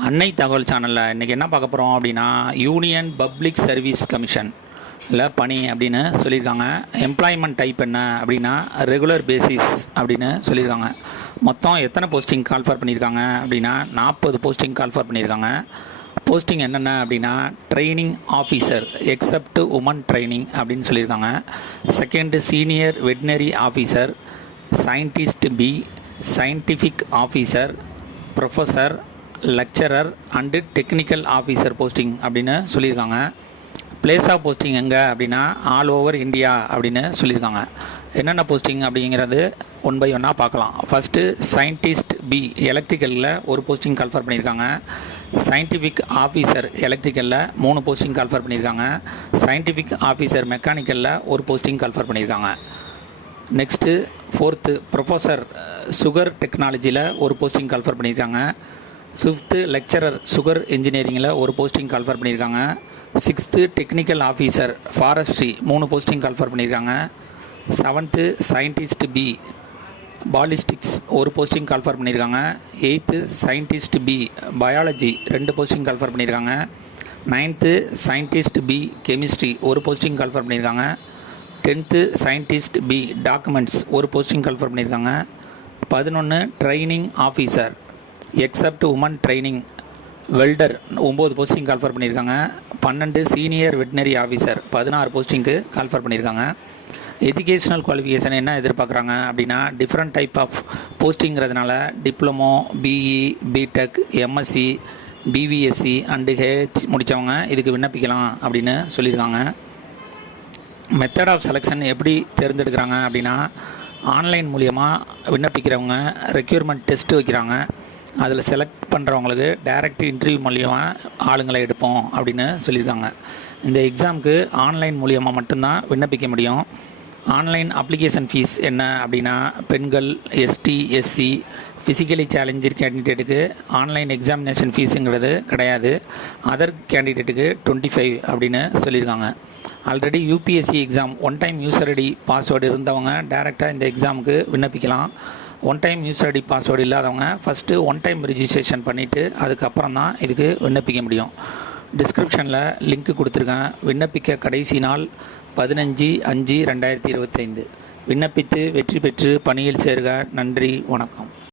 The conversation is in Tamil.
அன்னை தகவல் சேனலில் இன்றைக்கி என்ன பார்க்க போகிறோம் அப்படின்னா, யூனியன் பப்ளிக் சர்வீஸ் கமிஷன் பணி அப்படின்னு சொல்லியிருக்காங்க. எம்ப்ளாய்மெண்ட் டைப் என்ன அப்படின்னா ரெகுலர் பேசிஸ் அப்படின்னு சொல்லியிருக்காங்க. மொத்தம் எத்தனை போஸ்டிங் கால்ஃபர் பண்ணியிருக்காங்க அப்படின்னா 40 போஸ்டிங் கால்ஃபர் பண்ணியிருக்காங்க. போஸ்டிங் என்னென்ன அப்படின்னா training officer except woman training அப்படின்னு சொல்லியிருக்காங்க. Second senior veterinary officer, scientist B, scientific officer, professor, lecturer and technical officer posting அப்படின்னு சொல்லியிருக்காங்க. பிளேஸ் ஆஃப் போஸ்டிங் எங்கே அப்படின்னா ஆல் ஓவர் இந்தியா அப்படின்னு சொல்லியிருக்காங்க. என்னென்ன போஸ்டிங் அப்படிங்கிறது ஒன் பை ஒன்னாக பார்க்கலாம். ஃபஸ்ட்டு சயின்டிஸ்ட் பி எலக்ட்ரிக்கலில் ஒரு போஸ்டிங் கால்ஃபர் பண்ணியிருக்காங்க. சயின்டிஃபிக் ஆஃபீஸர் எலக்ட்ரிக்கலில் 3 போஸ்டிங் கால்ஃபர் பண்ணியிருக்காங்க. சயின்டிஃபிக் ஆஃபீஸர் மெக்கானிக்கலில் ஒரு போஸ்டிங் கால்ஃபர் பண்ணியிருக்காங்க. நெக்ஸ்ட்டு ஃபோர்த்து ப்ரொஃபஸர் சுகர் டெக்னாலஜியில் ஒரு போஸ்டிங் கால்ஃபர் பண்ணியிருக்காங்க. ஃபிஃப்த்து லெக்சரர் சுகர் இன்ஜினியரிங்கில் ஒரு போஸ்டிங் கால்ஃபர் பண்ணியிருக்காங்க. Sixth technical officer forestry 3 posting call for பண்ணியிருக்காங்க. செவன்த்து சயின்டிஸ்ட் பி பாலிஸ்டிக்ஸ் ஒரு போஸ்டிங் கால்ஃபர் பண்ணியிருக்காங்க. Eighth scientist B biology 2 posting call for பண்ணியிருக்காங்க. நைன்த்து சயின்டிஸ்ட் பி கெமிஸ்ட்ரி ஒரு போஸ்டிங் கால்ஃபர் பண்ணியிருக்காங்க. 10th சயின்டிஸ்ட் பி டாக்குமெண்ட்ஸ் ஒரு போஸ்டிங் கால்ஃபர் பண்ணியிருக்காங்க. 11 training officer except woman training welder 9 posting call for பண்ணியிருக்காங்க. 12 சீனியர் வெட்னரி ஆஃபீஸர் 16 போஸ்டிங்க்கு கால்ஃபர் பண்ணியிருக்காங்க. எஜுகேஷ்னல் குவாலிஃபிகேஷன் என்ன எதிர்பார்க்குறாங்க அப்படின்னா டிஃப்ரெண்ட் டைப் ஆஃப் போஸ்டிங்கிறதுனால diploma, BE, BTech, MSc, BVSc and H முடித்தவங்க இதுக்கு விண்ணப்பிக்கலாம் அப்படின்னு சொல்லியிருக்காங்க. மெத்தட் ஆஃப் செலெக்ஷன் எப்படி தேர்ந்தெடுக்கிறாங்க அப்படின்னா ஆன்லைன் மூலியமாக விண்ணப்பிக்கிறவங்க ரெக்யூர்மெண்ட் டெஸ்ட்டு வைக்கிறாங்க. அதில் செலக்ட் பண்ணுறவங்களுக்கு டைரக்ட் இன்டர்வியூ மூலியமாக ஆளுங்களை எடுப்போம் அப்படின்னு சொல்லியிருக்காங்க. இந்த எக்ஸாமுக்கு ஆன்லைன் மூலியமாக மட்டும்தான் விண்ணப்பிக்க முடியும். ஆன்லைன் அப்ளிகேஷன் ஃபீஸ் என்ன அப்படின்னா பெண்கள், எஸ்டி, எஸ்சி, ஃபிசிக்கலி சேலஞ்சர் கேண்டிடேட்டுக்கு ஆன்லைன் எக்ஸாமினேஷன் ஃபீஸுங்கிறது கிடையாது. அதர் கேண்டிடேட்டுக்கு 25 அப்படின்னு சொல்லியிருக்காங்க. Already UPSC exam one time user ID password இருந்தவங்க டைரெக்டாக இந்த எக்ஸாமுக்கு விண்ணப்பிக்கலாம். One time user ID password இல்லாதவங்க ஃபஸ்ட்டு ஒன் டைம் ரிஜிஸ்ட்ரேஷன் பண்ணிவிட்டு அதுக்கப்புறம் தான் இதுக்கு விண்ணப்பிக்க முடியும். டிஸ்கிரிப்ஷனில் லிங்க் கொடுத்துருக்கேன். விண்ணப்பிக்க கடைசி நாள் 15/5/2025. விண்ணப்பித்து வெற்றி பெற்று பணியில் சேருக. நன்றி, வணக்கம்.